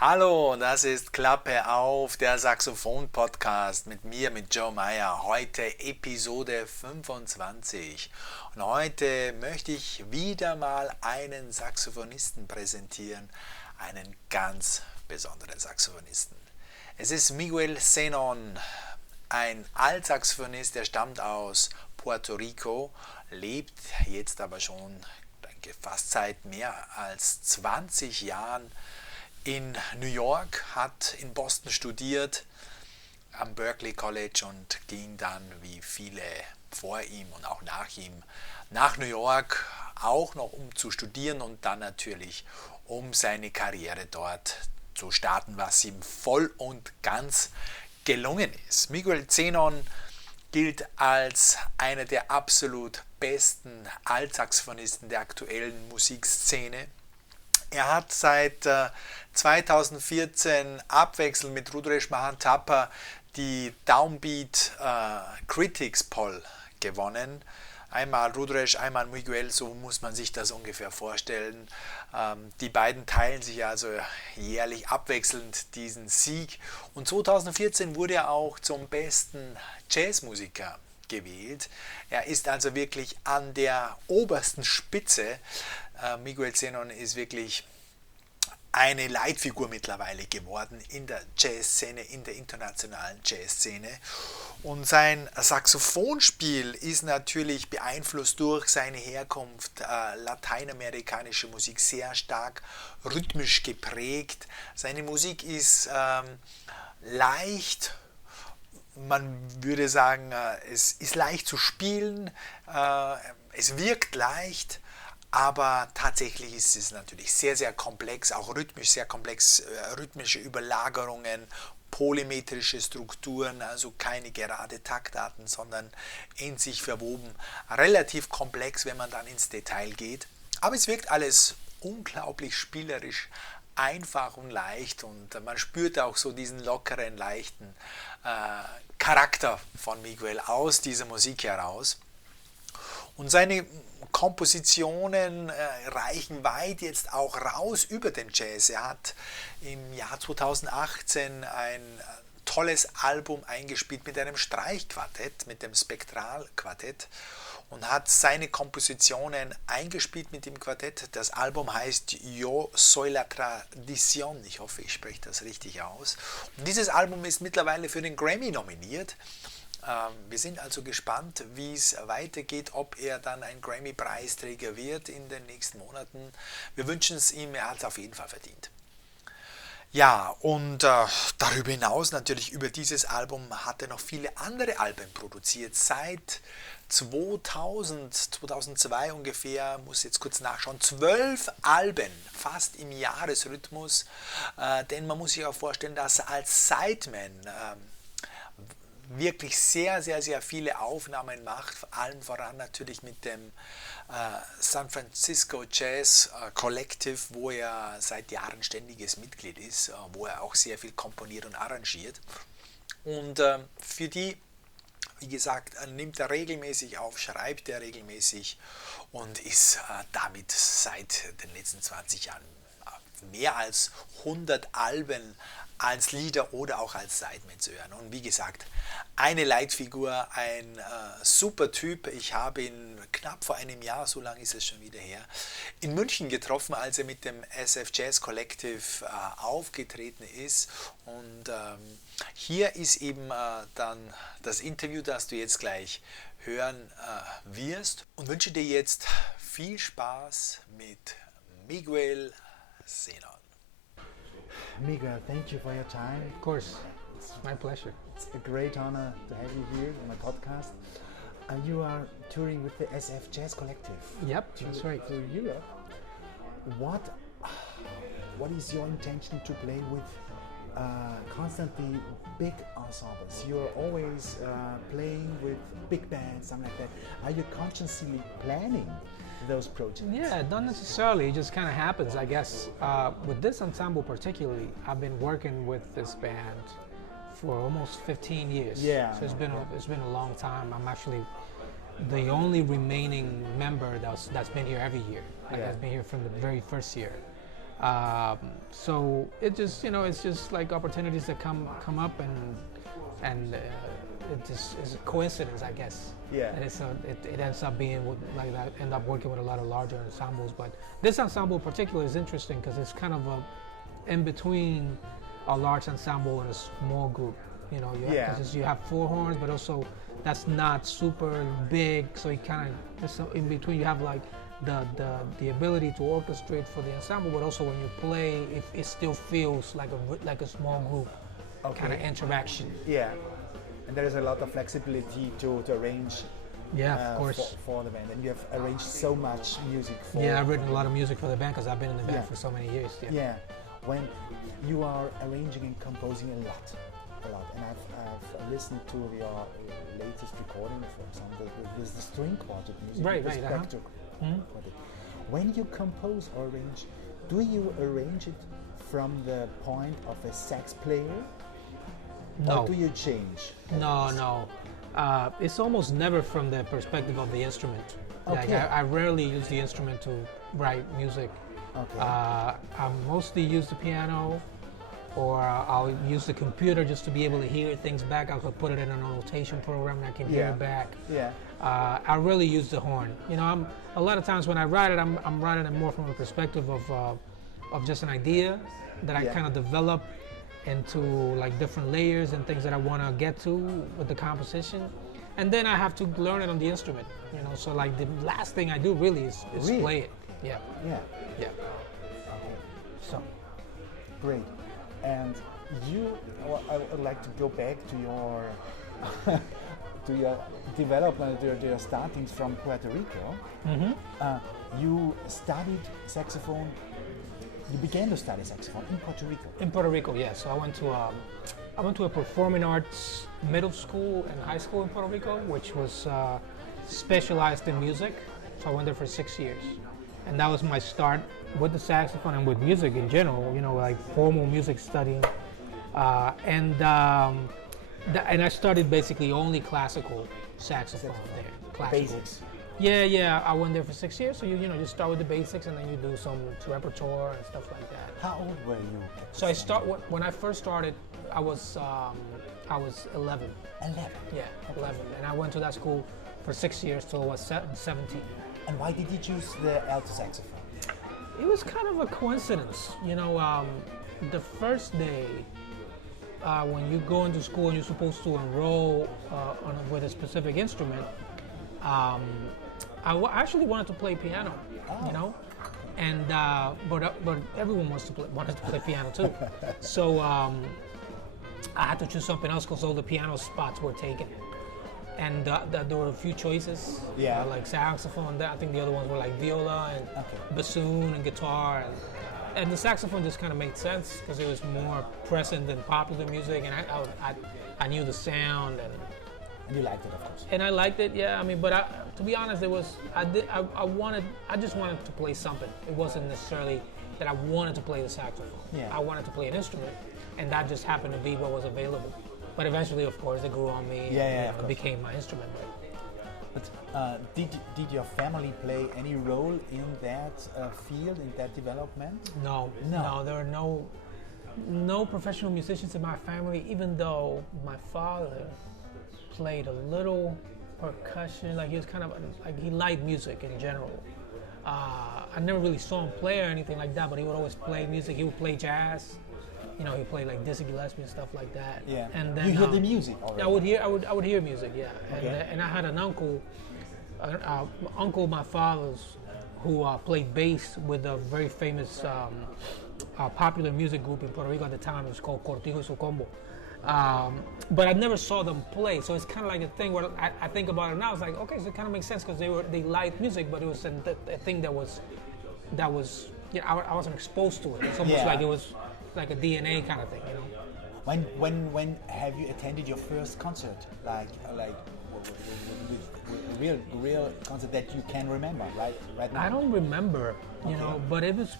Hallo, das ist Klappe auf, der Saxophon-Podcast mit mir, mit Joe Meyer. Heute Episode 25. Und heute möchte ich wieder mal einen Saxophonisten präsentieren, einen ganz besonderen Saxophonisten. Es ist Miguel Zenón, ein Altsaxofonist, der stammt aus Puerto Rico, lebt jetzt aber schon, denke, fast seit mehr als 20 Jahren in New York, hat in Boston studiert, am Berklee College und ging dann, wie viele vor ihm und auch nach ihm, nach New York, auch noch um zu studieren und dann natürlich um seine Karriere dort zu starten, was ihm voll und ganz gelungen ist. Miguel Zenón gilt als einer der absolut besten Altsaxophonisten der aktuellen Musikszene. Er hat seit 2014 abwechselnd mit Rudresh Mahantapa die Downbeat Critics Poll gewonnen. Einmal Rudresh, einmal Miguel, so muss man sich das ungefähr vorstellen. Die beiden teilen sich also jährlich abwechselnd diesen Sieg. Und 2014 wurde er auch zum besten Jazzmusiker gewählt. Er ist also wirklich an der obersten Spitze. Miguel Zenón ist wirklich eine Leitfigur mittlerweile geworden in der Jazzszene, in der internationalen Jazzszene. Und sein Saxophonspiel ist natürlich beeinflusst durch seine Herkunft, lateinamerikanische Musik, sehr stark rhythmisch geprägt. Seine Musik ist leicht, man würde sagen, es ist leicht zu spielen, es wirkt leicht, aber tatsächlich ist es natürlich sehr, sehr komplex, auch rhythmisch sehr komplex, rhythmische Überlagerungen, polymetrische Strukturen, also keine gerade Taktarten, sondern in sich verwoben, relativ komplex, wenn man dann ins Detail geht. Aber es wirkt alles unglaublich spielerisch, einfach und leicht und man spürt auch so diesen lockeren, leichten Charakter von Miguel aus dieser Musik heraus. Und seine Kompositionen reichen weit jetzt auch raus über den Jazz. Er hat im Jahr 2018 ein tolles Album eingespielt mit einem Streichquartett, mit dem Spektralquartett und hat seine Kompositionen eingespielt mit dem Quartett. Das Album heißt Yo Soy la Tradición. Ich hoffe, ich spreche das richtig aus. Und dieses Album ist mittlerweile für den Grammy nominiert. Wir sind also gespannt, wie es weitergeht, ob er dann ein Grammy-Preisträger wird in den nächsten Monaten. Wir wünschen es ihm, er hat es auf jeden Fall verdient. Ja, und darüber hinaus natürlich über dieses Album hat er noch viele andere Alben produziert. Seit 2002 ungefähr, muss jetzt kurz nachschauen, 12 Alben, fast im Jahresrhythmus. Denn man muss sich auch vorstellen, dass er als Sideman wirklich sehr, sehr, sehr viele Aufnahmen macht, allen voran natürlich mit dem San Francisco Jazz Collective, wo er seit Jahren ständiges Mitglied ist, wo er auch sehr viel komponiert und arrangiert. Und für die, wie gesagt, nimmt er regelmäßig auf, schreibt er regelmäßig und ist damit seit den letzten 20 Jahren mehr als 100 Alben als Leader oder auch als Sideman zu hören. Und wie gesagt, eine Leitfigur, ein super Typ. Ich habe ihn knapp vor einem Jahr, so lange ist es schon wieder her, in München getroffen, als er mit dem SF Jazz Collective aufgetreten ist. Und hier ist eben dann das Interview, das du jetzt gleich hören wirst. Und wünsche dir jetzt viel Spaß mit Miguel Zenón. Miguel, thank you for your time. Of course, it's my pleasure. It's a great honor to have you here on my podcast. You are touring with the SF Jazz Collective. Yep, that's right. Through Europe. What is your intention to play with constantly big ensembles? You're always playing with big bands, something like that. Are you consciously planning those projects? Yeah, not necessarily. It just kind of happens, I guess. With this ensemble particularly, I've been working with this band for almost 15 years. Yeah. So it's been a long time. I'm actually the only remaining member that's been here every year. Like, Yeah. has been here from the very first year. So it just, it's just like opportunities that come up, and it just is a coincidence, I guess. Yeah. And it ends up being like that. End up working with a lot of larger ensembles, but this ensemble in particular is interesting because it's kind of in between a large ensemble and a small group. Because you have four horns, but also that's not super big. So you kind of in between. You have like the ability to orchestrate for the ensemble, but also when you play, it still feels like a small group kind of interaction. Yeah, and there is a lot of flexibility to arrange. Yeah, of course. For the band, and you have arranged so much music for. Yeah, I've written a lot of music for the band because I've been in the band for so many years. Yeah, when you are arranging and composing a lot, and I've listened to your latest recording, for example, with the string quartet music. Right. Quartet. When you compose or arrange, do you arrange it from the point of a sax player? No. Or do you change? No. It's almost never from the perspective of the instrument. Okay. Like I rarely use the instrument to write music. Okay. I mostly use the piano, or I'll use the computer just to be able to hear things back. I could put it in a notation program and I can hear it back. Yeah. I really use the horn. A lot of times when I write it, I'm writing it more from a perspective of just an idea that I kind of develop into like different layers and things that I want to get to with the composition, and then I have to learn it on the instrument. So like the last thing I do really is play it. Yeah. Okay. So great. And I would like to go back to your to your development, to your startings from Puerto Rico. Mm-hmm. You studied saxophone. You began to study saxophone in Puerto Rico. In Puerto Rico, yes. So I went to a performing arts middle school and high school in Puerto Rico, which was specialized in music. So I went there for 6 years, and that was my start with the saxophone and with music in general. Like formal music studying, and I studied basically only classical saxophone there. Classical. Basics. Yeah. I went there for 6 years. So you start with the basics, and then you do some repertoire and stuff like that. How old were you? So when I first started, I was 11. 11. Yeah, 11, and I went to that school for 6 years till I was 17. And why did you choose the alto saxophone? It was kind of a coincidence, the first day when you go into school and you're supposed to enroll with a specific instrument. I actually wanted to play piano, and but everyone wanted to play piano too. So I had to choose something else because all the piano spots were taken, and there were a few choices. Yeah. Like saxophone. I think the other ones were like viola and bassoon and guitar, and the saxophone just kind of made sense because it was more present in popular music, and I knew the sound and. You liked it, of course. And I liked it, yeah. But to be honest, I just wanted to play something. It wasn't necessarily that I wanted to play the saxophone. Yeah. I wanted to play an instrument, and that just happened to be what was available. But eventually, of course, it grew on me. Yeah, and it became my instrument. But did your family play any role in that field, in that development? No. There are no professional musicians in my family, even though my father played a little percussion. Like he was kind of like he liked music in general. I never really saw him play or anything like that, but he would always play music. He would play jazz. He played like Dizzy Gillespie and stuff like that. Yeah. And then you hear the music already? I would hear music. Yeah. Okay. And I had an uncle, my father's, who played bass with a very famous popular music group in Puerto Rico at the time. It was called Cortijo y su Combo. But I never saw them play, so it's kind of like a thing where I think about it now. It's like, okay, so it kind of makes sense because they liked music, but it was a thing that was I wasn't exposed to it. It's almost like it was like a DNA kind of thing, When have you attended your first concert, like with real concert that you can remember, right now? I don't remember, but it was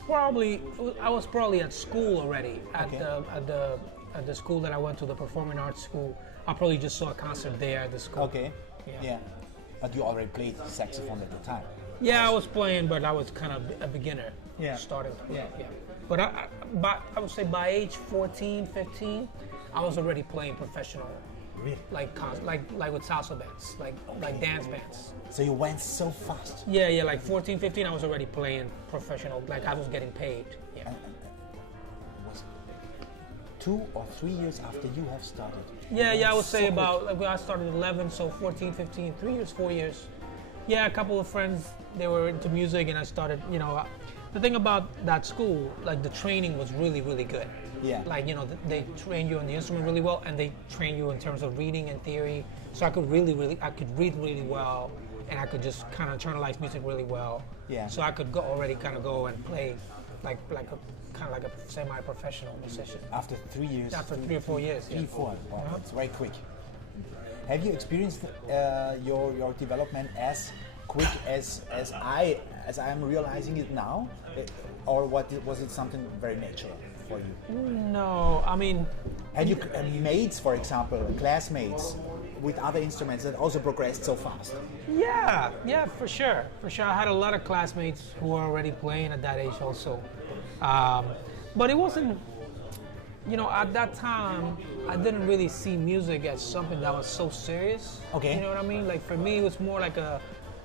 I was probably at school already at the school that I went to, the performing arts school. I probably just saw a concert there at the school. Okay. Yeah. But you already played saxophone at the time. Yeah, I was playing, but I was kind of a beginner. Yeah. Starting. Yeah. But I would say by age 14, 15, I was already playing professional, Really? like with salsa bands, like dance bands. So you went so fast. Yeah, like 14, 15, I was already playing professional, like I was getting paid. Yeah. And was 2 or 3 years after you have started? Yeah, I would say So about, like, I started at 11, so 14, 15, 3 years, 4 years. Yeah, a couple of friends, they were into music, and I started, the thing about that school, like, the training was really, really good. Yeah. Like, they train you on the instrument really well, and they train you in terms of reading and theory. So I could I could read really well, and I could just kind of internalize music really well. Yeah. So I could go and play like a semi-professional musician. After 3 years? After 3 or 4 years. 3, 4. Wow, that's very quick. Have you experienced your development as quick as I am realizing it now, or was it something very natural for you? No, I mean, Had you mates, for example, classmates with other instruments that also progressed so fast? yeah, for sure. I had a lot of classmates who were already playing at that age also, but it wasn't. At that time, I didn't really see music as something that was so serious. Okay. You know what I mean? Like, for me, it was more like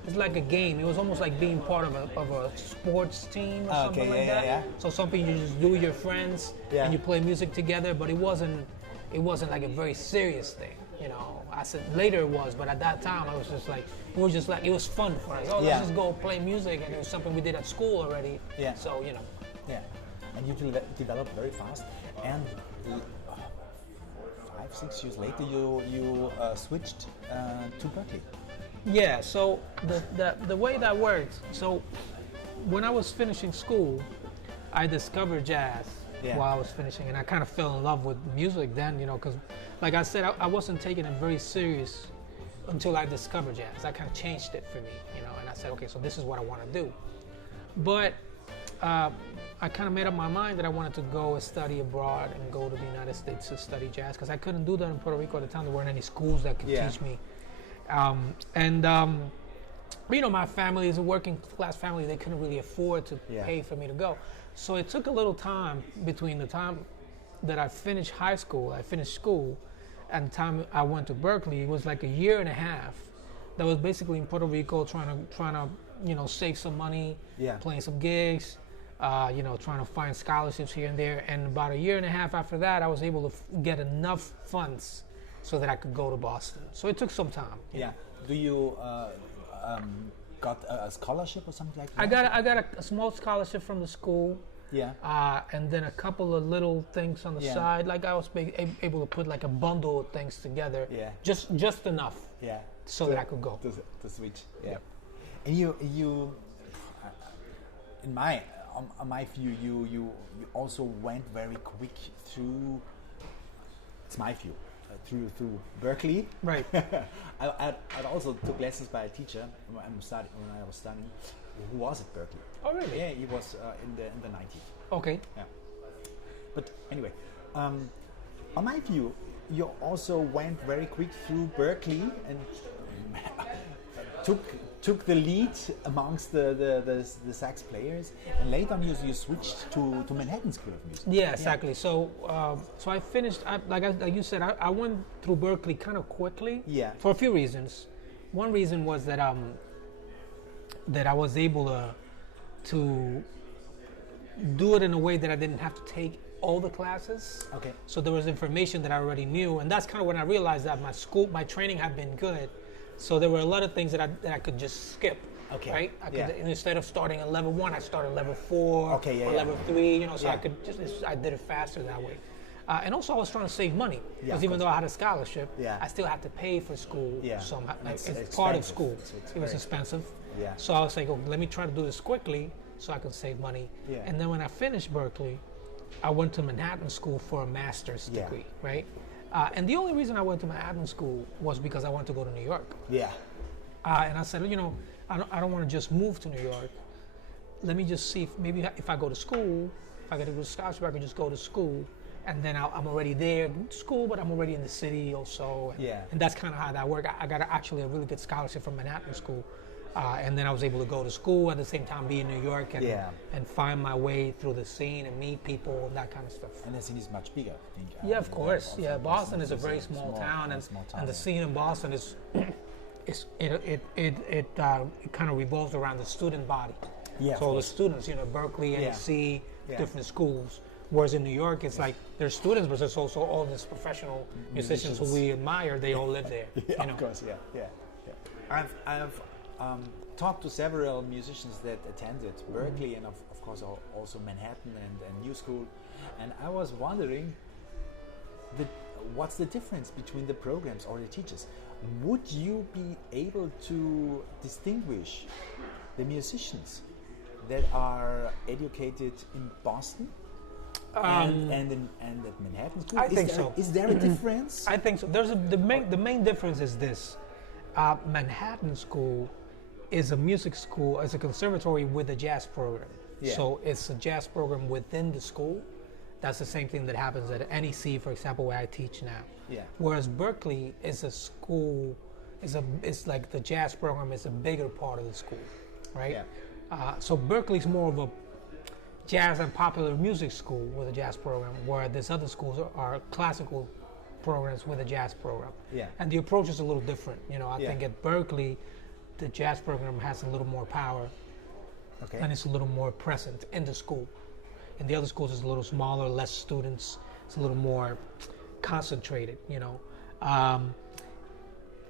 it's like a game. It was almost like being part of a sports team or something like that. Yeah. So something you just do with your friends and you play music together, but it wasn't like a very serious thing. I said later it was, but at that time I was just like, it was fun for us. Oh, let's just go play music, and it was something we did at school already. Yeah. So, Yeah, and you developed very fast, and 5, 6 years later you switched to Berkeley. Yeah, so the way that worked, so when I was finishing school, I discovered jazz while I was finishing, and I kind of fell in love with music then, because like I said, I wasn't taking it very serious until I discovered jazz. That kind of changed it for me, and I said, okay, so this is what I want to do. But I kind of made up my mind that I wanted to go and study abroad and go to the United States to study jazz, because I couldn't do that in Puerto Rico at the time. There weren't any schools that could teach me. My family is a working class family. They couldn't really afford to pay for me to go. So it took a little time between the time that I finished school, and the time I went to Berkeley. It was like a year and a half. That was basically in Puerto Rico, trying to save some money, playing some gigs, trying to find scholarships here and there. And about a year and a half after that, I was able to get enough funds so that I could go to Boston. So it took some time. Yeah. Do you got a scholarship or something like that? I got a small scholarship from the school. Yeah. And then a couple of little things on the side. Like, I was able to put like a bundle of things together. Yeah. Just enough. Yeah. So that I could go. To switch. Yeah. And you in on my view, you also went very quick through. It's my view. Through Berkeley. Right. I also took lessons by a teacher when I was studying, who was at Berkeley. Oh, really? Yeah, he was in the 90s. Okay. Yeah. But anyway, on my view, you also went very quick through Berkeley and took the lead amongst the sax players, and later on you switched to Manhattan School of Music. Yeah, exactly. So I finished, like you said, I went through Berkeley kind of quickly. Yeah. For a few reasons. One reason was that I was able to do it in a way that I didn't have to take all the classes. Okay. So there was information that I already knew, and that's kind of when I realized that my training had been good. So there were a lot of things that I could just skip. Okay. Right? I could, instead of starting at level 1, I started level 4 or level 3. So I did it faster that way. And also, I was trying to save money, because even though I had a scholarship, I still had to pay for school somehow. It's part of school. It was expensive. Yeah. So I was like, let me try to do this quickly so I can save money. Yeah. And then when I finished Berkeley, I went to Manhattan School for a master's degree, right? And the only reason I went to Manhattan School was because I wanted to go to New York. Yeah. And I said, I don't want to just move to New York. Let me just see if I go to school, if I get a good scholarship, I can just go to school. And then I'm already there in school, but I'm already in the city also. And that's kind of how that worked. I got actually a really good scholarship from Manhattan School. And then I was able to go to school at the same time, be in New York, and Yeah. and find my way through the scene and meet people and that kind of stuff. And the scene is much bigger, I think. Yeah, of course. Also Yeah, Boston is a very small town, and the scene in Boston is, it kind of revolves around the student body. Yeah, of so the course. students, Berkeley, Yeah. NEC, Yeah. different schools. Whereas in New York, it's like there's students, but there's also all these professional musicians who we admire. They all live there. Yeah, of course, yeah. I've talked to several musicians that attended Berkeley and of course also Manhattan and New School, and I was wondering what's the difference between the programs or the teachers. Would you be able to distinguish the musicians that are educated in Boston and at Manhattan School? I think so. Is there a difference? I think so. The main difference is this: Manhattan School is a music school, it's a conservatory with a jazz program. Yeah. So it's a jazz program within the school. That's the same thing that happens at NEC, for example, where I teach now. Yeah. Whereas Berkeley is a school, it's like the jazz program is a bigger part of the school, right? Yeah. So Berkeley's more of a jazz and popular music school with a jazz program, where these other schools are classical programs with a jazz program. Yeah. And the approach is a little different. I Yeah. think at Berkeley, the jazz program has a little more power, Okay. and it's a little more present in the school. In the other schools, it's a little smaller, less students. It's a little more concentrated.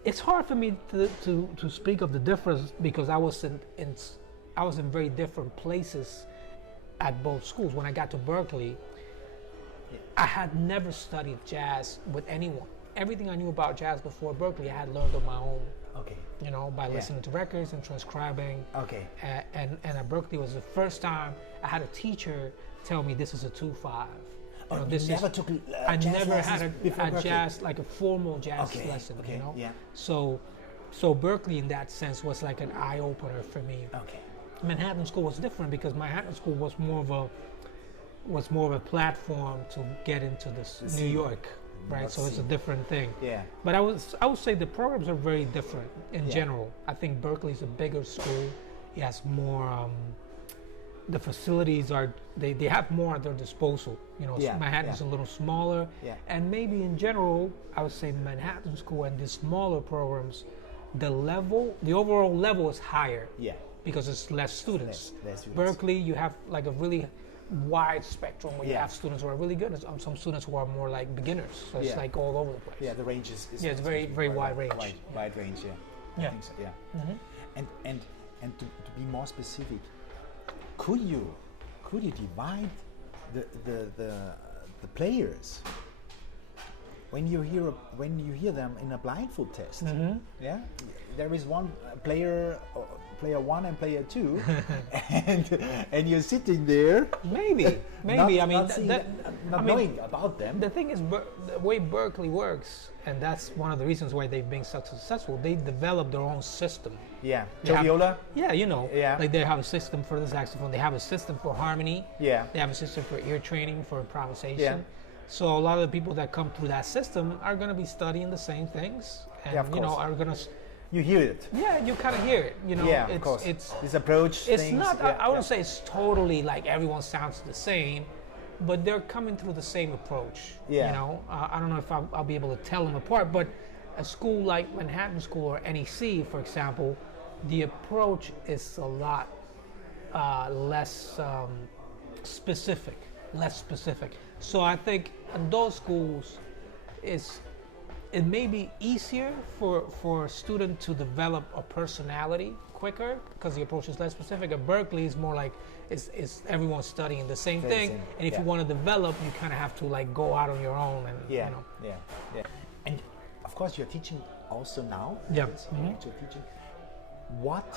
It's hard for me to speak of the difference because I was in very different places at both schools. When I got to Berkeley, I had never studied jazz with anyone. Everything I knew about jazz before Berkeley, I had learned on my own. Okay. By listening to records and transcribing. Okay. And at Berkeley was the first time I had a teacher tell me this is a 2/5. You never took I jazz never lessons had before a Berkeley? jazz, like a formal jazz Okay, lesson. okay, yeah. So Berkeley in that sense was like an eye opener for me. Okay. Manhattan School was different because Manhattan School was more of a platform to get into this New scene. York, right? So it's a different thing. Yeah. But I would say the programs are very different in general. I think Berkeley's a bigger school. It has more. The facilities they have more at their disposal. Manhattan's a little smaller, Yeah. and maybe in general, I would say Manhattan School and the smaller programs, the overall level is higher. Yeah. Because it's less students. Less students. Berkeley, you have like a really wide spectrum where you Yeah. have students who are really good and some students who are more like beginners. So it's Yeah. like all over the place. Yeah, the range is Yeah, it's very, very wide range. Wide range, yeah. Yeah. I think so, yeah. And to be more specific, could you divide the players when you hear them in a blindfold test? Yeah, there is one player 1 and player 2, and you're sitting there. Maybe. Not knowing about them. The thing is, the way Berkeley works, and that's one of the reasons why they've been so successful. They develop their own system. Yeah, They have- Viola. Yeah, Yeah. like they have a system for the saxophone. They have a system for harmony. Yeah. They have a system for ear training, for improvisation. Yeah. So a lot of the people that come through that system are going to be studying the same things, and Yeah, of course. are going to. You hear it. Yeah, you kind of hear it. Yeah, of course. This approach. It's things, not. yeah, I wouldn't say it's totally like everyone sounds the same, but they're coming through the same approach. Yeah. I don't know if I'll be able to tell them apart, but a school like Manhattan School or NEC, for example, the approach is a lot less specific. So I think in those schools, it may be easier for a student to develop a personality quicker because the approach is less specific. At Berkeley, it's more like it's everyone studying the same thing, and if you want to develop, you kind of have to like go out on your own and Yeah. And of course, you're teaching also now. Yeah. Yes, you're teaching. What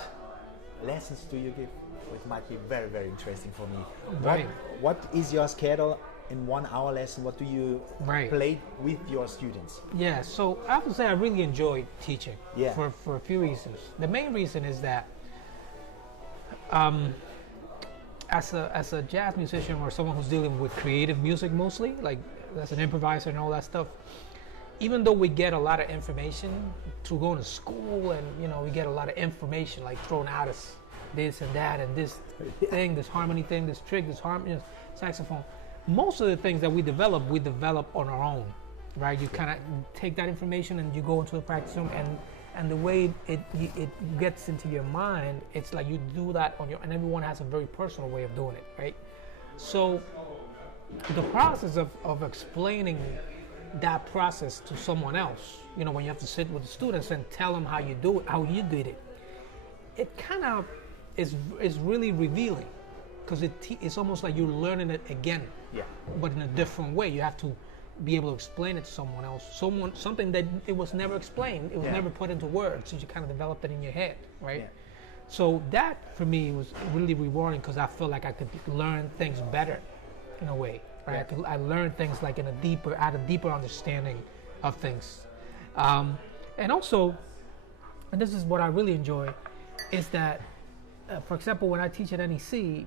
lessons do you give? It might be very, very interesting for me. Right. What is your schedule in 1 hour lesson? What do you Right. play with your students? Yeah, so I have to say I really enjoy teaching Yeah. for a few reasons. The main reason is that as a jazz musician or someone who's dealing with creative music mostly, like as an improviser and all that stuff, even though we get a lot of information through going to school, and we get a lot of information like thrown at us, this and that, and this thing, this harmony thing, this trick, this harmony, saxophone. Most of the things that we develop on our own, right? You kind of take that information and you go into the practice room, and the way it gets into your mind, it's like you do that on your, and everyone has a very personal way of doing it, right? So the process of explaining that process to someone else, when you have to sit with the students and tell them how you do it, how you did it, it kind of is really revealing, because it's almost like you're learning it again, but in a different way. You have to be able to explain it to someone else, something that it was never explained, it was never put into words, so you kind of developed it in your head, right? So that for me was really rewarding, because I felt like I could learn things better in a way, right? I learned things like had a deeper understanding of things, and also, and this is what I really enjoy, is that, for example, when I teach at NEC,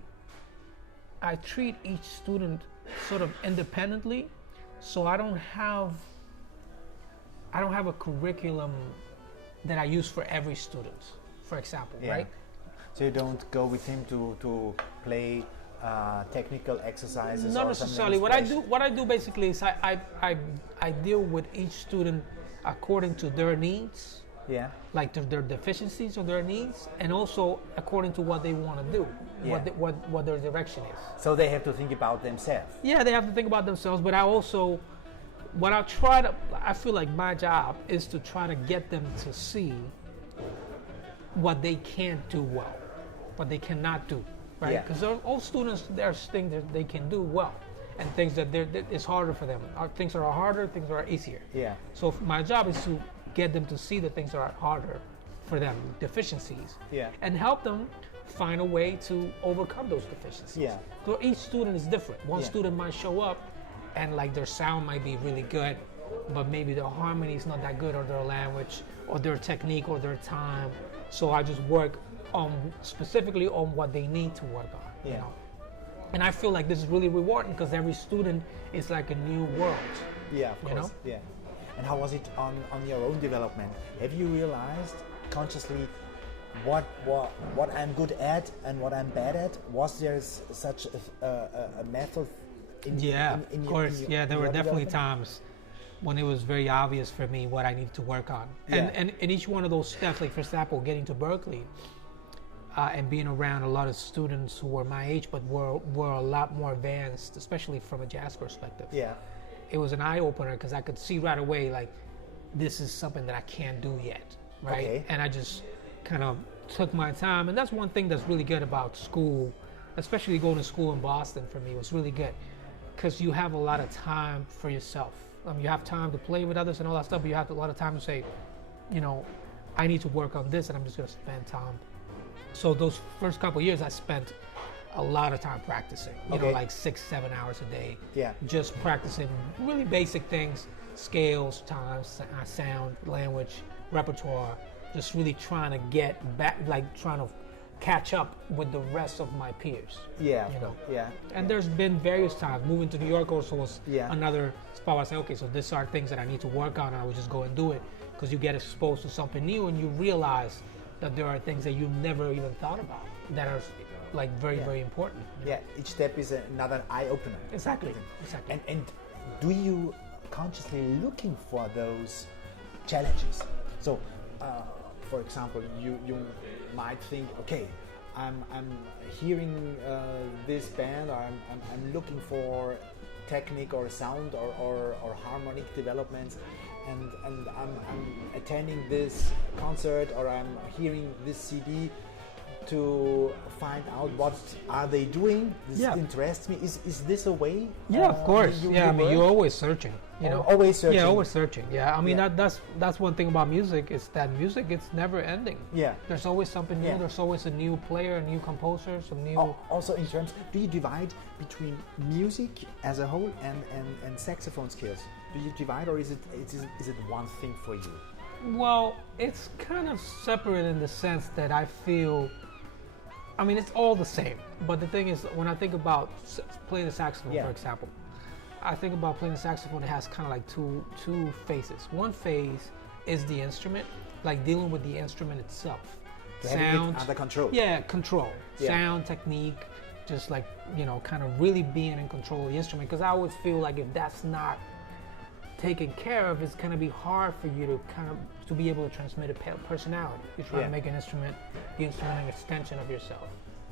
I treat each student sort of independently, so I don't have a curriculum that I use for every student, for example, right? So you don't go with him to play technical exercises? Not necessarily. What I do basically is I deal with each student according to their needs. Like their deficiencies or their needs, and also according to what they want to do, what their direction is. So they have to think about themselves. Yeah, they have to think about themselves, but I feel like my job is to try to get them to see what they can't do well, what they cannot do, right? Because all students, there's things that they can do well, and things that it's harder for them. Things that are harder, things that are easier. So my job is to get them to see the things that are harder for them, deficiencies, and help them find a way to overcome those deficiencies. So each student is different. One student might show up and like their sound might be really good, but maybe their harmony is not that good, or their language, or their technique, or their time. So I just work specifically on what they need to work on. And I feel like this is really rewarding, because every student is like a new world. Of course. And how was it on your own development? Have you realized consciously what I'm good at and what I'm bad at? Was there such a method? Of course. There were definitely times when it was very obvious for me what I needed to work on. And each one of those steps, like for example, getting to Berkeley and being around a lot of students who were my age but were a lot more advanced, especially from a jazz perspective. It was an eye-opener, because I could see right away, like, this is something that I can't do yet, right? And I just kind of took my time. And that's one thing that's really good about school, especially going to school in Boston for me, was really good, because you have a lot of time for yourself. You have time to play with others and all that stuff, but you have a lot of time to say, I need to work on this, and I'm just going to spend time. So those first couple of years, I spent a lot of time practicing, like 6-7 hours a day, just practicing really basic things, scales, times, sound, language, repertoire, just really trying to get back, like trying to catch up with the rest of my peers. And there's been various times. Moving to New York also was another spot where I say, okay, so these are things that I need to work on, and I would just go and do it, because you get exposed to something new, and you realize that there are things that you never even thought about that are like very important. Each step is another eye-opener. Exactly. And do you consciously looking for those challenges? So, for example, you might think, okay, I'm hearing this band, or I'm looking for technique or sound or harmonic developments, and I'm attending this concert, or I'm hearing this CD to find out what are they doing. This interests me. Is this a way? Of course. You're always searching. Always searching. Always searching. That's one thing about music, is that music, it's never ending. There's always something new. There's always a new player, a new composer, some new. Also, in terms, do you divide between music as a whole and saxophone skills? Do you divide, or is it one thing for you? Well, it's kind of separate in the sense that I feel, it's all the same. But the thing is, when I think about playing the saxophone, for example, I think about playing the saxophone, it has kind of like two phases. One phase is the instrument, like dealing with the instrument itself. Sound under control. Yeah, control. Yeah. Sound, technique, just like, you know, kind of really being in control of the instrument. Because I always feel like if that's not taken care of, it's going to be hard for you to kind of to be able to transmit a personality. You're trying to make the instrument an extension of yourself.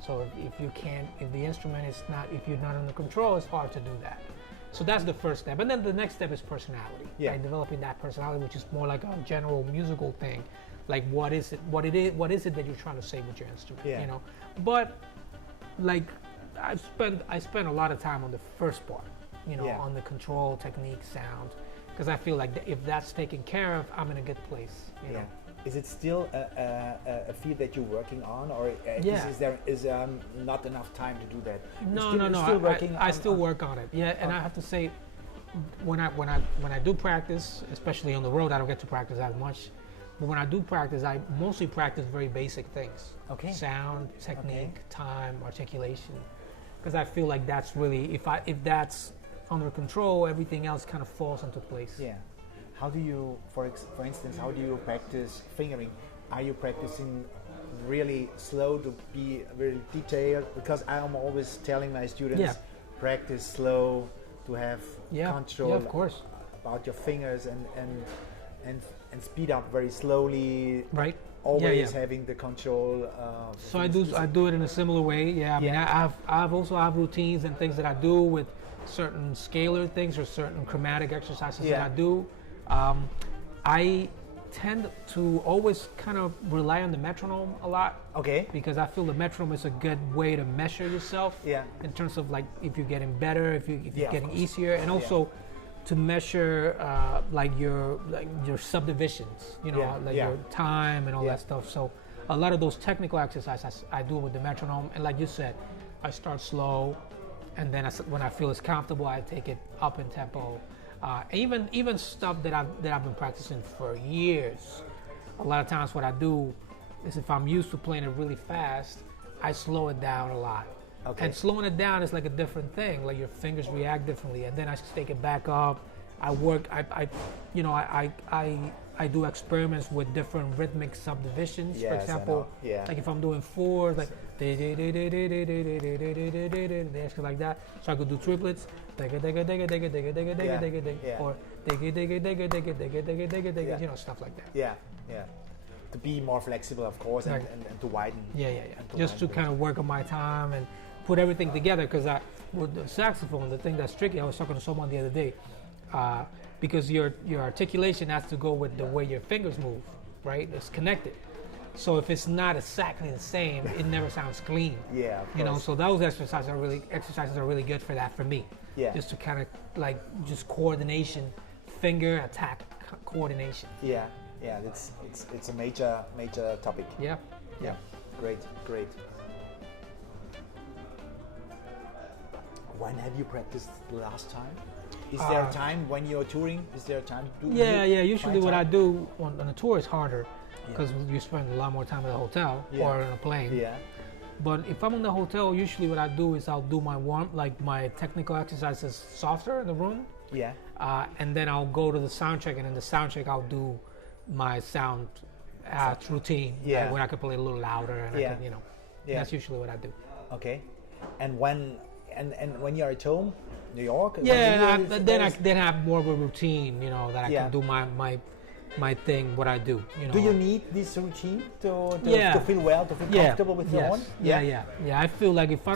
So if the instrument is not, if you're not under control, it's hard to do that. So that's the first step. And then the next step is personality. Yeah. Right? Developing that personality, which is more like a general musical thing. Like what is it that you're trying to say with your instrument, you know? But like I spend a lot of time on the first part, you know, on the control, technique, sound, because I feel like if that's taken care of, I'm in a good place, you know. Is it still a field that you're working on, or is there not enough time to do that? No. I still work on it. Yeah, and I have to say, when I do practice, especially on the road, I don't get to practice as much. But when I do practice, I mostly practice very basic things. Okay. Sound, technique, time, articulation, because I feel like that's really if that's under control, everything else kind of falls into place. Yeah. How do you, for instance, how do you practice fingering? Are you practicing really slow to be very detailed? Because I am always telling my students, practice slow to have control of course. About your fingers and speed up very slowly. Right. Always having the control. So I do it in a similar way. Yeah. I mean, I also have routines and things that I do with certain scalar things or certain chromatic exercises that I do. I tend to always kind of rely on the metronome a lot. Okay. Because I feel the metronome is a good way to measure yourself. Yeah. In terms of like if you're getting better, if you're getting easier, and also to measure like your subdivisions, you know, your time and all that stuff. So a lot of those technical exercises I do with the metronome, and like you said, I start slow, and then when I feel it's comfortable, I take it up in tempo. Even stuff that I've been practicing for years. A lot of times, what I do is if I'm used to playing it really fast, I slow it down a lot. Okay. And slowing it down is like a different thing. Like your fingers react differently, and then I take it back up. I work. I do experiments with different rhythmic subdivisions. For example, like if I'm doing fours, like like that. So I could do triplets, or you know, stuff like that. Yeah. To be more flexible, of course, and to widen. Just to kind of work on my time and put everything together. Because with the saxophone, the thing that's tricky, I was talking to someone the other day, because your articulation has to go with the way your fingers move, right? It's connected. So if it's not exactly the same, it never sounds clean. Yeah, you know. So those exercises are really good for that for me. Yeah. Just to kind of like just coordination, finger attack coordination. Yeah. It's a major topic. Yeah. Great. When have you practiced the last time? Is there a time when you're touring? Is there a time to do? Yeah. Usually, what I do on a tour is harder because you spend a lot more time at a hotel or on a plane. Yeah. But if I'm in the hotel, usually what I do is I'll do my technical exercises softer in the room. Yeah. And then I'll go to the sound check, and in the sound check I'll do my sound routine. Yeah. Where I could play a little louder, and I can, you know. Yeah. That's usually what I do. Okay. And when you're at home, New York. Then I have more of a routine, you know, that I can do my thing, what I do. You know. Do you need this routine to feel well, to feel comfortable with your own? Yeah. I feel like if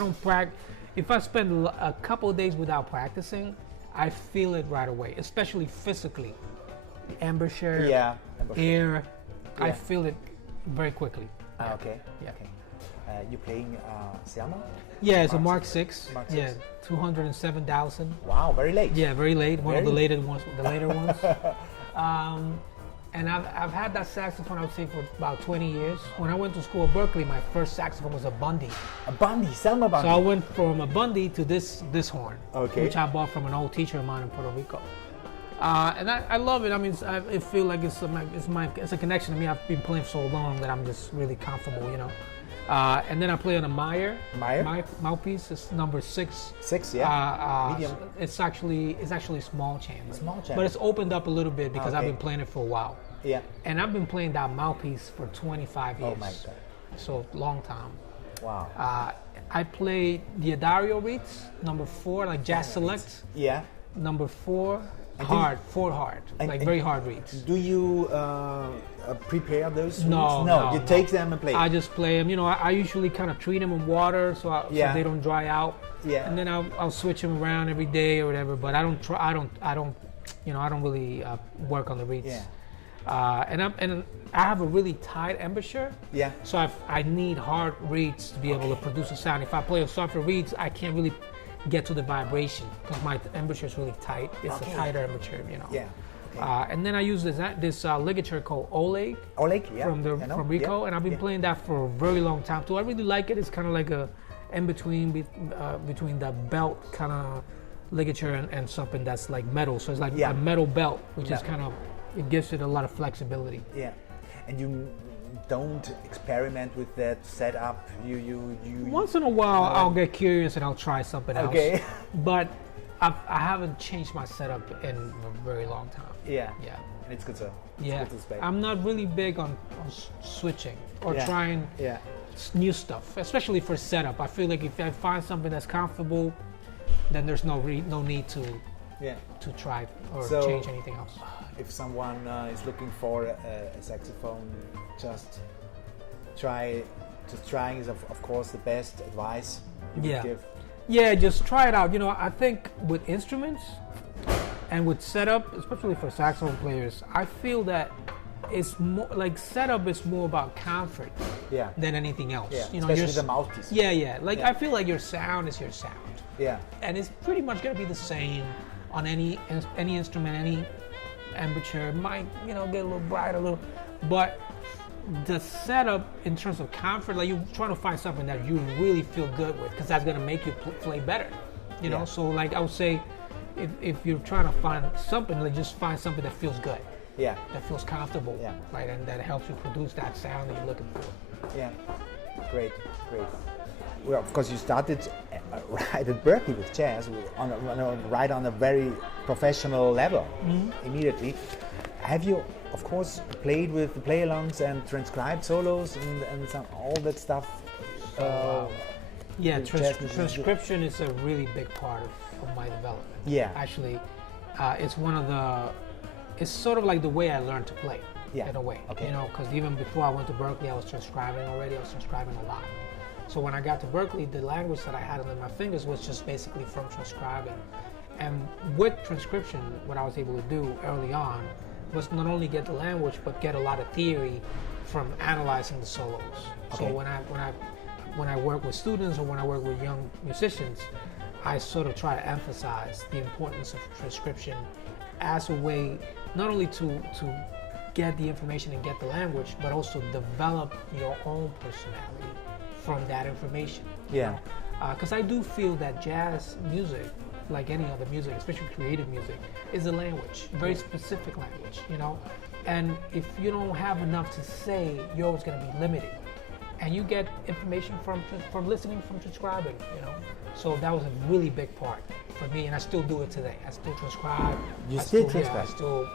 I spend a couple of days without practicing, I feel it right away, especially physically. The embouchure, air, I feel it very quickly. Okay. You're playing Selma? Yeah, it's a Mark 6. Yeah, 207,000. Wow, very late. Yeah, very late. One of the later ones. And I've had that saxophone, I would say, for about 20 years. When I went to school at Berkeley, my first saxophone was a Bundy. A Bundy, Selma Bundy. So I went from a Bundy to this horn, which I bought from an old teacher of mine in Puerto Rico. And I love it. I mean, I feel like it's a connection to me. I've been playing for so long that I'm just really comfortable, you know. And then I play on a Meyer. Meyer? Mouthpiece. It's number 6. 6, yeah. Medium. It's actually small chamber. Small chamber. But it's opened up a little bit because I've Okay. been playing it for a while. Yeah. And I've been playing that mouthpiece for 25 years. Oh my God. So long time. Wow. I play the Adario reeds, number 4, like Jazz Select. Yeah. Number 4, And hard, 4 hard, like very hard reeds. Do you prepare those? No, no. You take them and play. I just play them. You know, I usually kind of treat them in water so they don't dry out. Yeah. And then I'll switch them around every day or whatever. But I don't really work on the reeds. Yeah. And I have a really tight embouchure. Yeah. So I need hard reeds to be able to produce a sound. If I play with softer reeds, I can't really get to the vibration because my embouchure is really tight. It's a tighter embouchure, you know. Yeah. Okay. And then I use this ligature called Oleg. Oleg, yeah. From Rico, and I've been playing that for a very long time too. I really like it. It's kind of like a in between between the belt kind of ligature and something that's like metal. So it's like a metal belt, which is kind of, it gives it a lot of flexibility. Yeah. And you don't experiment with that setup. You Once in a while, I'll get curious and I'll try something else. Okay. But I haven't changed my setup in a very long time. Yeah. Yeah. And it's good to. Yeah. Good to spec. I'm not really big on switching or trying new stuff, especially for setup. I feel like if I find something that's comfortable, then there's no need to try or change anything else. If someone is looking for a saxophone, just trying is of course the best advice you would give. Yeah, just try it out. You know, I think with instruments and with setup, especially for saxophone players, I feel that it's more like setup is more about comfort than anything else. Yeah, you know, especially the mouthpiece. Yeah. Like I feel like your sound is your sound. Yeah. And it's pretty much gonna be the same on any instrument, any embouchure. It might, you know, get a little bright, but the setup in terms of comfort, like you're trying to find something that you really feel good with, because that's gonna make you play better. You know, so like I would say, if you're trying to find something, like just find something that feels good. Yeah. That feels comfortable. Yeah. Right, and that helps you produce that sound that you're looking for. Yeah. Great. Well, of course, you started right at Berkeley with jazz, right on a very professional level immediately. Have you, of course, played with the play-alongs and transcribed solos and all that stuff? Yeah, transcription is a really big part of my development. Yeah. Actually, it's sort of like the way I learned to play, in a way. Okay. You know, because even before I went to Berkeley, I was transcribing already. I was transcribing a lot. So when I got to Berkeley, the language that I had under my fingers was just basically from transcribing. And with transcription, what I was able to do early on was not only get the language, but get a lot of theory from analyzing the solos. Okay. So when I work with students or when I work with young musicians, I sort of try to emphasize the importance of transcription as a way not only to get the information and get the language, but also develop your own personality from that information. Yeah. Because I do feel that jazz music, like any other music, especially creative music, is a language, very specific language, you know? And if you don't have enough to say, you're always going to be limited. And you get information from listening, from transcribing, you know? So that was a really big part for me, and I still do it today. I still transcribe. You still transcribe? I still,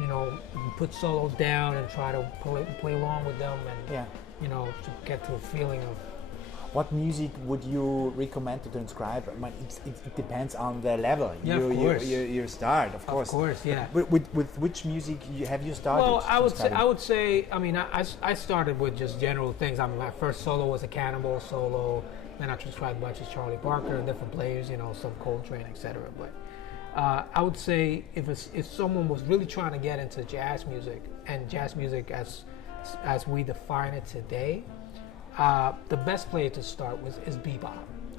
you know, put solos down and try to play along with them, and you know, to get to a feeling of. What music would you recommend to transcribe? I mean, it depends on the level. Yeah, of course. You start, of course. Of course, yeah. With which music have you started? Well, I would say. I mean, I started with just general things. I mean, my first solo was a Cannibal solo. Then I transcribed a bunch of Charlie Parker, different players, you know, some Coltrane, etc. But I would say if someone was really trying to get into jazz music, and jazz music as we define it today, the best place to start with is bebop.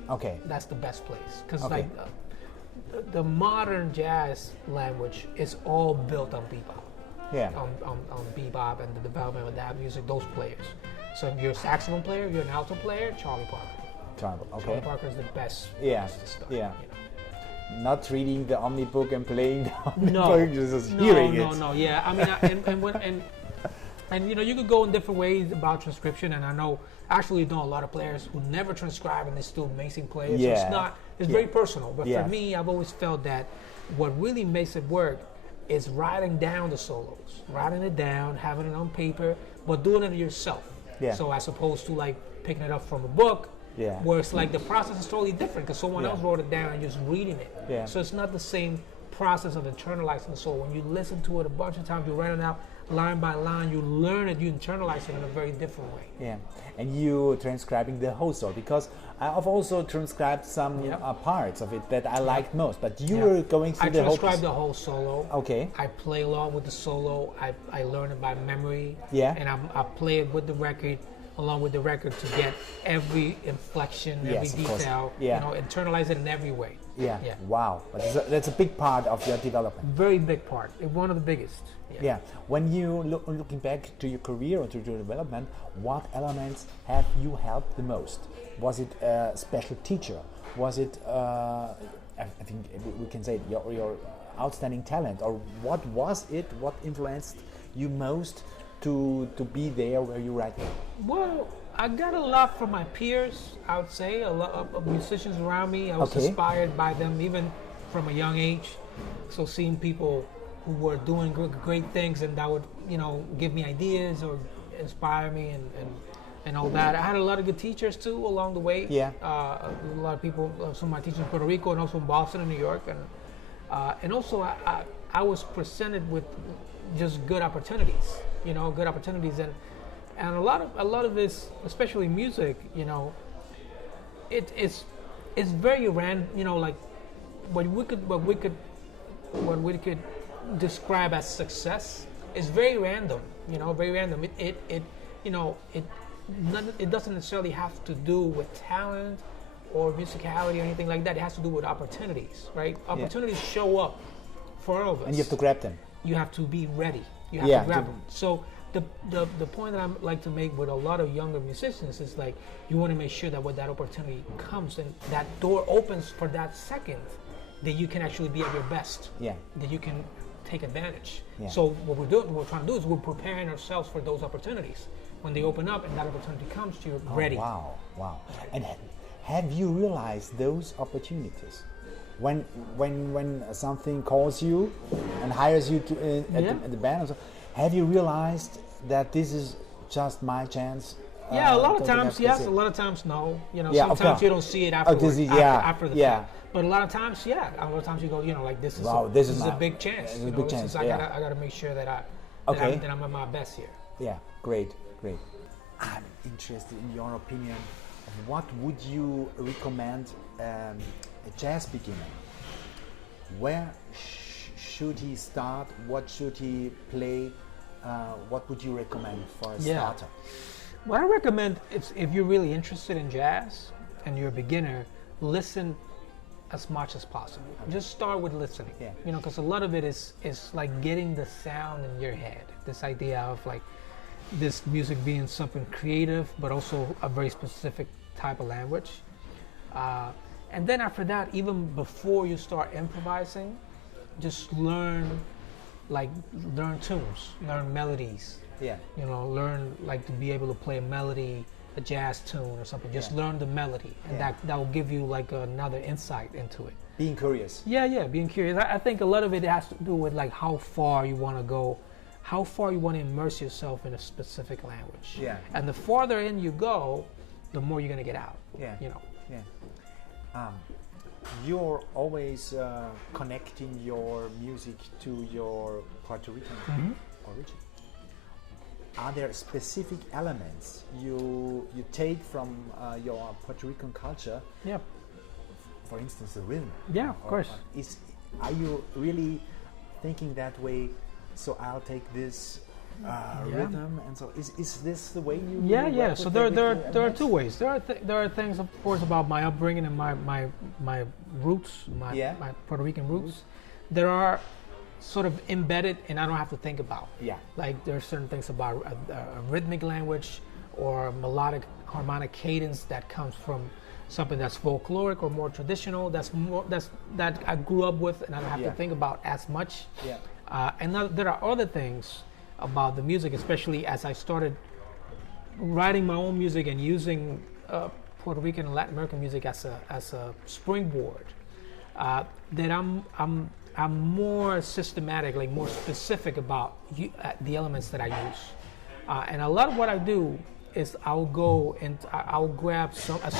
Okay. That's the best place, because like the modern jazz language is all built on bebop. Yeah. On bebop and the development of that music, those players. So if you're a saxophone player, you're an alto player, Charlie Parker. Charlie Parker is the best. Yeah. To start, you know? Not reading the Omnibook and playing the Omnibook, just hearing it. No. Yeah, I mean, And you could go in different ways about transcription, and I know actually know a lot of players who never transcribe and they're still amazing players. Yeah. So it's very personal. But Yeah. for me, I've always felt that what really makes it work is writing down the solos, writing it down, having it on paper, but doing it yourself. Yeah. So as opposed to like picking it up from a book, Yeah. where it's like the process is totally different because someone Yeah. else wrote it down and just reading it. Yeah. So it's not the same process of internalizing the soul. When you listen to it a bunch of times, you write it out line by line, you learn it, you internalize it in a very different way. Yeah, and you transcribing the whole song, because I've also transcribed some Yep. Parts of it that I liked most, but you Yeah. were going through I the whole transcribe the whole solo. Okay. I play along with the solo. I learn it by memory. Yeah. And I play it with the record, along with the record, to get every inflection, Yes, every of course. detail. Yeah. Internalize it in every way. Yeah. Yeah. Wow, that's a big part of your development. Very big part. One of the biggest. Yeah. When you looking back to your career or to your development, what elements have you helped the most? Was it a special teacher? Was it, I think we can say, your outstanding talent? Or what was it? What influenced you most to be there where you're right now? Well, I got a lot from my peers, I would say, a lot of musicians around me. I was Okay. inspired by them even from a young age. So seeing people who were doing great things and that would, give me ideas or inspire me and all that. I had a lot of good teachers too along the way. Yeah. A lot of people, some of my teachers in Puerto Rico and also in Boston and New York. And also I was presented with just good opportunities, good opportunities. And a lot of this, especially music, it's very random. Like what we could describe as success is very random. Very random. It doesn't necessarily have to do with talent or musicality or anything like that. It has to do with opportunities, right? Opportunities show up for all of us. And you have to grab them. You have to be ready. You have Yeah, to grab to- them. So the point that I like to make with a lot of younger musicians is like you want to make sure that when that opportunity comes and that door opens for that second, that you can actually be at your best. Yeah. That you can take advantage. Yeah. So what we're trying to do is we're preparing ourselves for those opportunities. When they open up and that opportunity comes, you're ready. Wow. And have you realized those opportunities? When something calls you and hires you to at the band, and so, have you realized that this is just my chance? Yeah, a lot of to times have- yes, a lot of times no. Yeah, of sometimes course. you don't see it afterwards, this is- after the yeah. fact. But a lot of times, yeah, a lot of times you go, like this is Wow, a, this this is is a my- big chance. this is a big chance, I yeah. gotta make sure that Okay. that I'm at my best here. Yeah, great. I'm interested in your opinion. What would you recommend a jazz beginner? Where should he start? What should he play? What would you recommend for a starter? What I recommend is if you're really interested in jazz and you're a beginner, listen as much as possible. Just start with listening. Yeah. Because a lot of it is like getting the sound in your head. This idea of like this music being something creative, but also a very specific type of language. And then after that, even before you start improvising, just learn tunes, learn melodies. Yeah. Learn like to be able to play a melody, a jazz tune or something. Just learn the melody, and that will give you like another insight into it. Being curious. Yeah, being curious. I think a lot of it has to do with like how far you want to go, how far you want to immerse yourself in a specific language. Yeah. And the farther in you go, the more you're gonna get out. Yeah. Yeah. You're always connecting your music to your Puerto Rican origin. Are there specific elements you take from your Puerto Rican culture? Yeah. For instance, the rhythm. Yeah, of course. Are you really thinking that way? So I'll take this rhythm, and so is this the way you? Yeah. really work So with there the are elements? two ways. There are things, of course, about my upbringing and my roots, my Puerto Rican roots. There are sort of embedded, and I don't have to think about. Yeah. Like there are certain things about a rhythmic language or melodic harmonic cadence that comes from something that's folkloric or more traditional. That I grew up with, and I don't have to think about as much. Yeah. And there are other things about the music, especially as I started writing my own music and using Puerto Rican and Latin American music as a springboard. That I'm more systematic, like more specific about the elements that I use. And a lot of what I do is I'll go and I'll grab a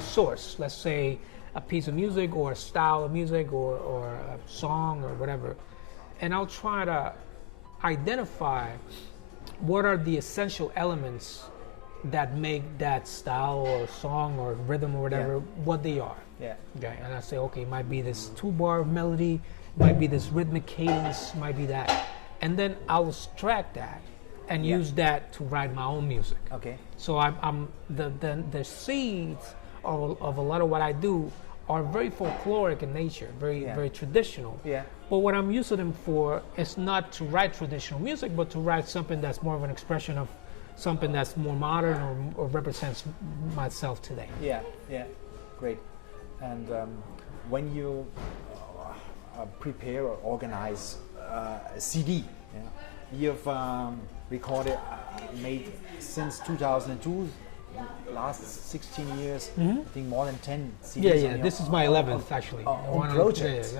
source, let's say a piece of music or a style of music or a song or whatever, and I'll try to identify what are the essential elements that make that style or song or rhythm or whatever what they are. Yeah. Okay. And I say, okay, it might be this 2-bar melody, might be this rhythmic cadence, might be that, and then I'll extract that and use that to write my own music. Okay. So I'm the seeds of a lot of what I do are very folkloric in nature, very traditional. Yeah. But what I'm using them for is not to write traditional music, but to write something that's more of an expression of something that's more modern or represents myself today. Yeah, yeah, great. And when you prepare or organize a CD, you've recorded, made since 2002, last 16 years, I think more than 10 CDs. Yeah, this is my 11th actually. On project.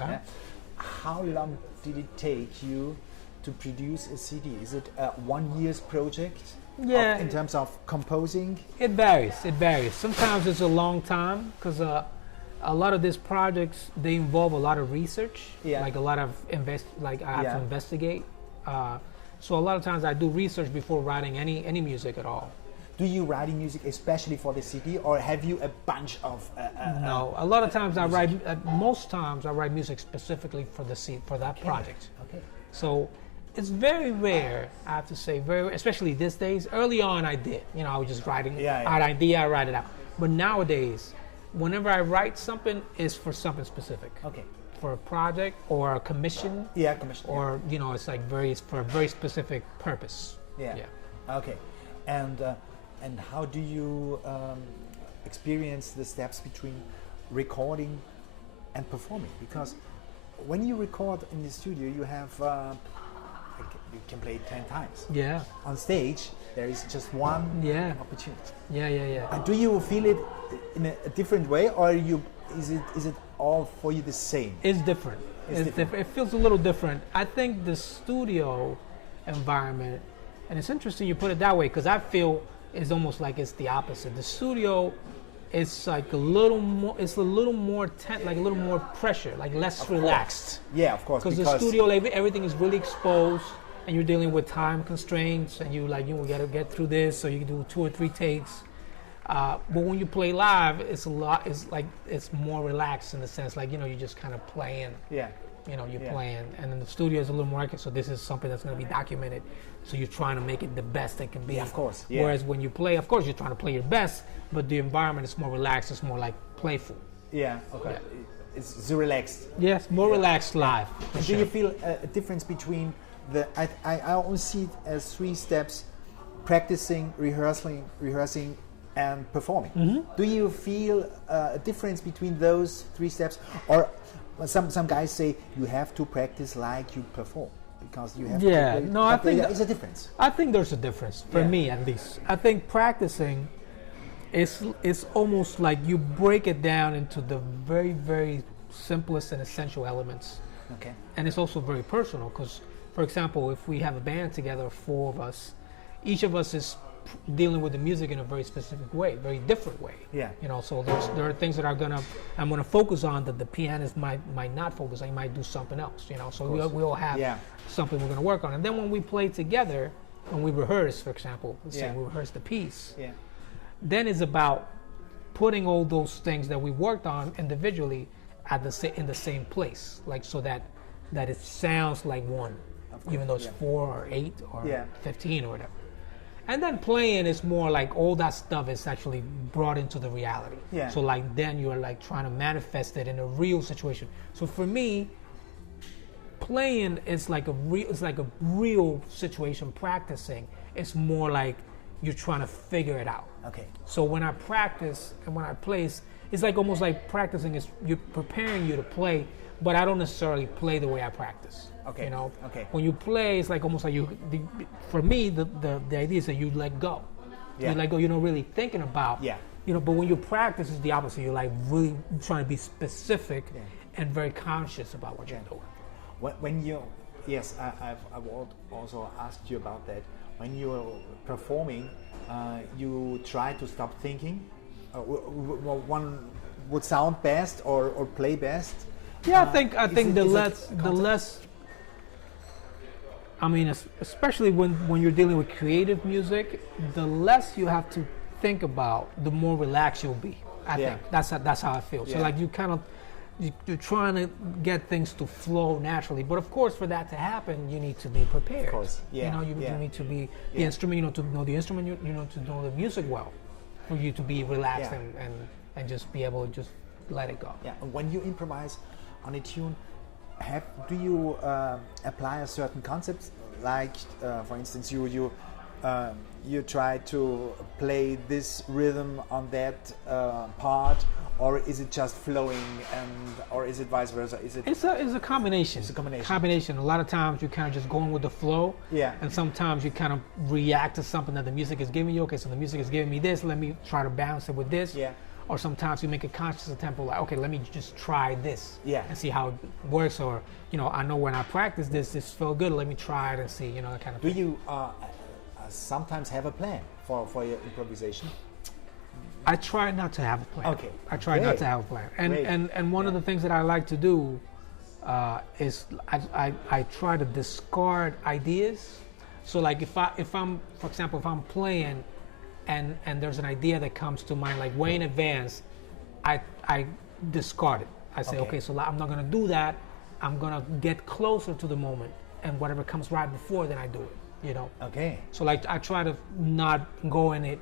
How long did it take you to produce a CD? Is it a 1 year's project? Yeah. In terms of composing? It varies. Sometimes it's a long time because a lot of these projects, they involve a lot of research. Yeah. Like a lot of I have to investigate. So a lot of times I do research before writing any music at all. Do you write music especially for the CD, or have you a bunch of? No, a lot of times I write. Most times I write music specifically for that project. Okay. So it's very rare, I have to say, especially these days. Early on, I did. I was just writing an idea, I write it out. But nowadays, whenever I write something, it's for something specific. Okay. For a project or a commission. Yeah, commission. Or it's like for a very specific purpose. Yeah. Okay. And how do you experience the steps between recording and performing? Because when you record in the studio, you have you can play 10 times. Yeah. On stage, there is just one opportunity. Yeah. And do you feel it in a different way, or is it all for you the same? It's different. It's different. It feels a little different. I think the studio environment, and it's interesting you put it that way, because I feel it's almost like it's the opposite. The studio is like a little more. It's a little more tense, like a little more pressure, like less relaxed. Yeah, of course. Because the studio, like, everything is really exposed, and you're dealing with time constraints, and you got to get through this, so you can do 2 or 3 takes. But when you play live, it's it's more relaxed in the sense, like, you're just kind of playing. Yeah. You're playing, and then the studio is a little more accurate. So this is something that's going to be documented. So you're trying to make it the best it can be. Yeah, of course. Yeah. Whereas when you play, of course, you're trying to play your best, but the environment is more relaxed. It's more like playful. Yeah. Okay. Yeah. It's relaxed. Yes, more relaxed live. Do you feel a difference between I always see it as 3 steps: practicing, rehearsing, and performing. Mm-hmm. Do you feel a difference between those 3 steps, or some guys say you have to practice like you perform because you have to play? No, I think there's a difference. I think there's a difference for me, at least. I think practicing is almost like you break it down into the very, very simplest and essential elements. Okay. And it's also very personal because, for example, if we have a band together, 4 of us, each of us is dealing with the music in a very specific way, very different way. Yeah. So there are things that I'm gonna focus on that the pianist might not focus on. He might do something else. So we all have something we're gonna work on. And then when we play together, when we rehearse, for example, let's say we rehearse the piece. Yeah. Then it's about putting all those things that we worked on individually in the same place, like so that it sounds like one, even though it's 4 or 8 or 15 or whatever. And then playing is more like all that stuff is actually brought into the reality. Yeah. So like then you're like trying to manifest it in a real situation. So for me, playing is like a real situation. Practicing, it's more like you're trying to figure it out. Okay. So when I practice and when I play, it's like almost like practicing is you're preparing you to play, but I don't necessarily play the way I practice. Okay. You know, Okay. when you play, it's like almost like for me, the idea is that you let go. Yeah. You let go. You're not really thinking about. Yeah. You know, but when you practice, it's the opposite. You're like really trying to be specific and very conscious about what you're doing. When you, yes, I've also asked you about that. When you're performing, you try to stop thinking. One would sound best or play best. Yeah, I think the less. I mean, especially when you're dealing with creative music, the less you have to think about, the more relaxed you'll be. I think that's how I feel. So like you kind of you're trying to get things to flow naturally, but of course for that to happen, you need to be prepared. Of course, you know, you need to be the instrument. You know, to know the instrument. You know, to know the music well, for you to be relaxed and just be able to just let it go. Yeah. And when you improvise on a tune, do you apply a certain concept? Like, for instance, you try to play this rhythm on that part, or is it just flowing, or is it vice versa? It's a combination. It's a combination. A lot of times you're kind of just going with the flow. Yeah. And sometimes you kind of react to something that the music is giving you. Okay, so the music is giving me this. Let me try to balance it with this. Yeah. Or sometimes you make a conscious attempt, like, okay, let me just try this. Yeah. And see how it works. Or, you know, I know when I practice this felt good. Let me try it and see. You know, that kind of thing. Do you sometimes have a plan for your improvisation? I try not to have a plan. Okay. I try not to have a plan. And one of the things that I like to do is I try to discard ideas. So like if I'm for example, if I'm playing and there's an idea that comes to mind like way in advance, I discard it. I say, okay, so I'm not gonna do that. I'm gonna get closer to the moment, and whatever comes right before, then I do it. You know. Okay. So like I try to not go into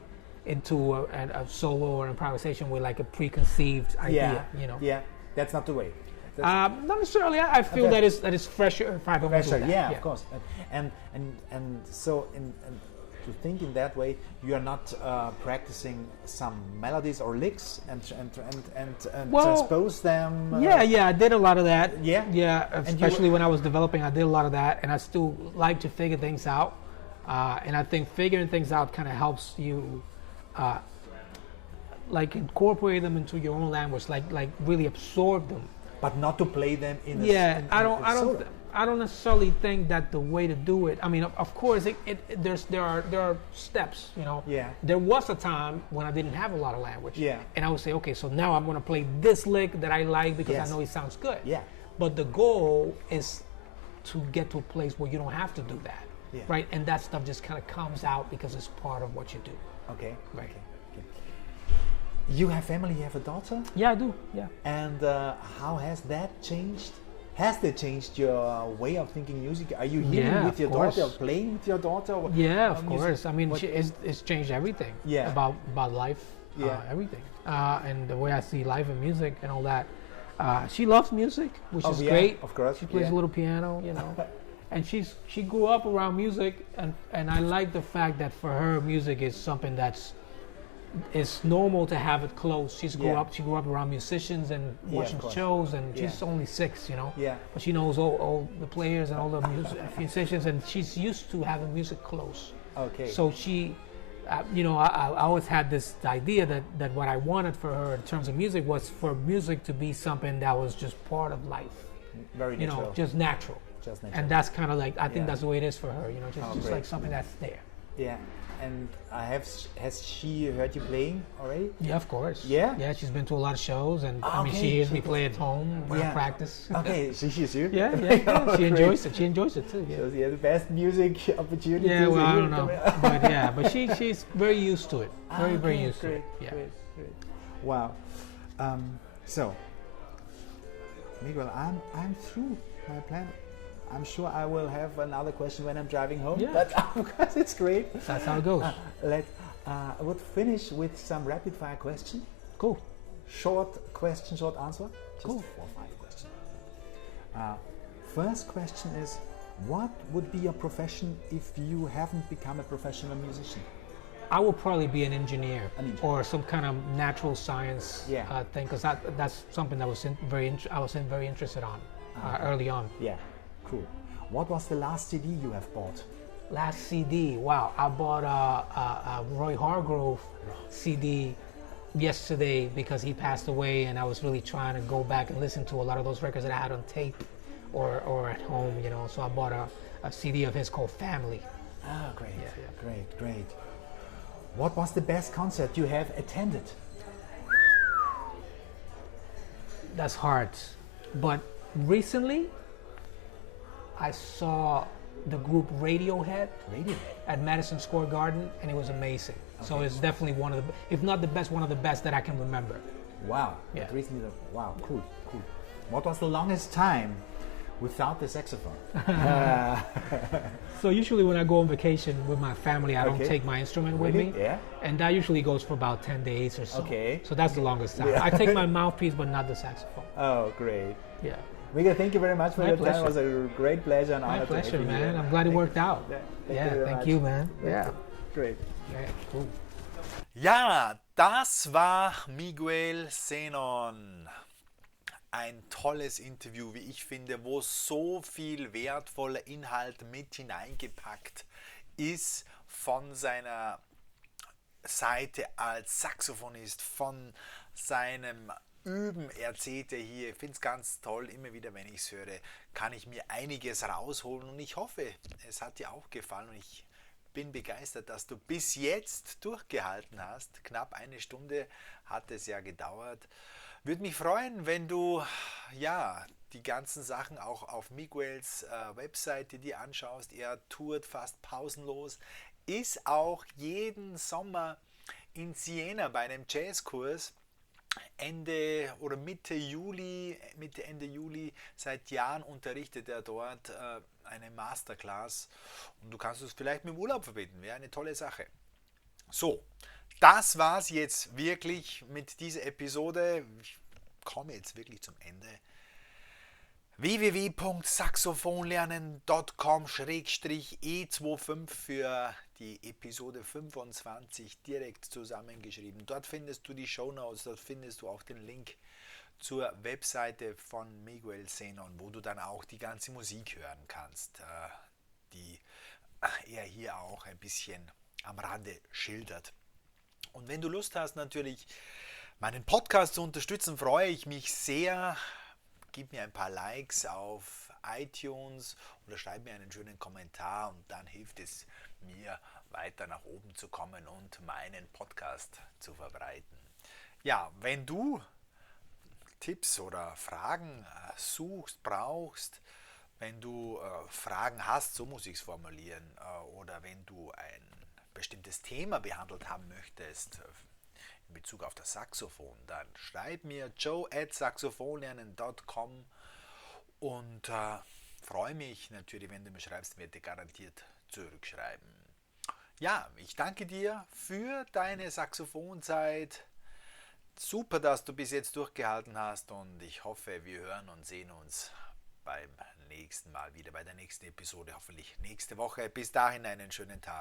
a solo or improvisation with like a preconceived idea. You know. Yeah. That's not the way. Not necessarily. I feel that is fresher if I don't do that. Yeah, of course. And so to think in that way, you are not practicing some melodies or licks and transpose them. Yeah, I did a lot of that. Yeah. Especially when I was developing, I did a lot of that, and I still like to figure things out. And I think figuring things out kind of helps you, like incorporate them into your own language, like really absorb them. But not to play them in. I don't necessarily think that the way to do it. I mean, of course, there are steps. You know. Yeah. There was a time when I didn't have a lot of language. Yeah. And I would say, okay, so now I'm going to play this lick that I like because I know it sounds good. Yeah. But the goal is to get to a place where you don't have to do that. Yeah. Right. And that stuff just kind of comes out because it's part of what you do. Okay. Right. Okay. You have family. You have a daughter. Yeah, I do. Yeah. And how has that changed? Has that changed your way of thinking music? Are you hearing with your daughter, or playing with your daughter? Yeah, of course. I mean, it's changed everything. Yeah. About life. Yeah. Everything. And the way I see life and music and all that. She loves music, which is great. Of course. She plays a little piano, you know. And she grew up around music, and I like the fact that for her, music is something it's normal to have it close. She grew up around musicians and watching shows, and she's only 6, you know. Yeah. But she knows all the players and all the musicians, and she's used to having music close. Okay. So she, you know, I always had this idea that what I wanted for her in terms of music was for music to be something that was just part of life. Very natural. You know, just natural. And that's kind of like, I think that's the way it is for her, you know, just like something that's there. Yeah. And has she heard you playing already? Yeah, of course. Yeah? Yeah, she's been to a lot of shows, and I mean, she hears me play at home when I practice. Okay, she hears you? Yeah. She enjoys it. She enjoys it too. Yeah. So she has the best music opportunity. Yeah, well, I don't know. but she's very used to it. Very used to it. Yeah. Great. Wow. So, Miguel, I'm through my plan. I'm sure I will have another question when I'm driving home, but of course it's great. That's how it goes. I would finish with some rapid fire question. Cool. Short question, short answer. Just 4 or 5 questions. First question is, what would be your profession if you haven't become a professional musician? I would probably be an engineer, An engineer. or some kind of natural science thing, because that's something that I was very interested on early on. Yeah, cool. What was the last CD you have bought? Last CD, wow! I bought a Roy Hargrove CD yesterday because he passed away, and I was really trying to go back and listen to a lot of those records that I had on tape or at home, you know. So I bought a CD of his called Family. Ah, great, great. What was the best concert you have attended? That's hard, but recently I saw the group Radiohead at Madison Square Garden, and it was amazing. Okay. So it's definitely one of the, if not the best, one of the best that I can remember. Wow. Yeah. Wow. Cool. What was the longest time without the saxophone? So usually when I go on vacation with my family, I don't take my instrument with me. Yeah. And that usually goes for about 10 days or so. Okay. So that's the longest time. Yeah. I take my mouthpiece, but not the saxophone. Oh, great. Yeah. Miguel, thank you very much for your pleasure. time. It was a great pleasure and honor. My pleasure, to have you man. here. I'm glad it worked out. Thank you, man. Yeah. Great. Yeah, cool. Ja, das war Miguel Zenón. Ein tolles Interview, wie ich finde, wo so viel wertvoller Inhalt mit hineingepackt ist von seiner Seite als Saxophonist, von seinem Üben erzählt er hier. Ich finde es ganz toll, immer wieder, wenn ich es höre, kann ich mir einiges rausholen und ich hoffe, es hat dir auch gefallen und ich bin begeistert, dass du bis jetzt durchgehalten hast. Knapp eine Stunde hat es ja gedauert. Würde mich freuen, wenn du die ganzen Sachen auch auf Miguels Webseite dir anschaust. Er tourt fast pausenlos, ist auch jeden Sommer in Siena bei einem Jazzkurs. Ende Ende Juli, seit Jahren unterrichtet er dort eine Masterclass und du kannst es vielleicht mit dem Urlaub verbinden, wäre eine tolle Sache. So, das war es jetzt wirklich mit dieser Episode. Ich komme jetzt wirklich zum Ende. www.saxofonlernen.com/E25 für die Episode 25 direkt zusammengeschrieben. Dort findest du die Shownotes, dort findest du auch den Link zur Webseite von Miguel Zenón, wo du dann auch die ganze Musik hören kannst, die er hier auch ein bisschen am Rande schildert. Und wenn du Lust hast, natürlich meinen Podcast zu unterstützen, freue ich mich sehr. Gib mir ein paar Likes auf iTunes oder schreib mir einen schönen Kommentar und dann hilft es mir, weiter nach oben zu kommen und meinen Podcast zu verbreiten. Ja, wenn du Tipps oder Fragen suchst, brauchst, wenn du Fragen hast, so muss ich es formulieren, oder wenn du ein bestimmtes Thema behandelt haben möchtest, in Bezug auf das Saxophon, dann schreib mir joe@saxofonlernen.com und freue mich natürlich, wenn du mir schreibst, werde garantiert zurückschreiben. Ja, ich danke dir für deine Saxophonzeit. Super, dass du bis jetzt durchgehalten hast und ich hoffe, wir hören und sehen uns beim nächsten Mal wieder, bei der nächsten Episode, hoffentlich nächste Woche. Bis dahin einen schönen Tag.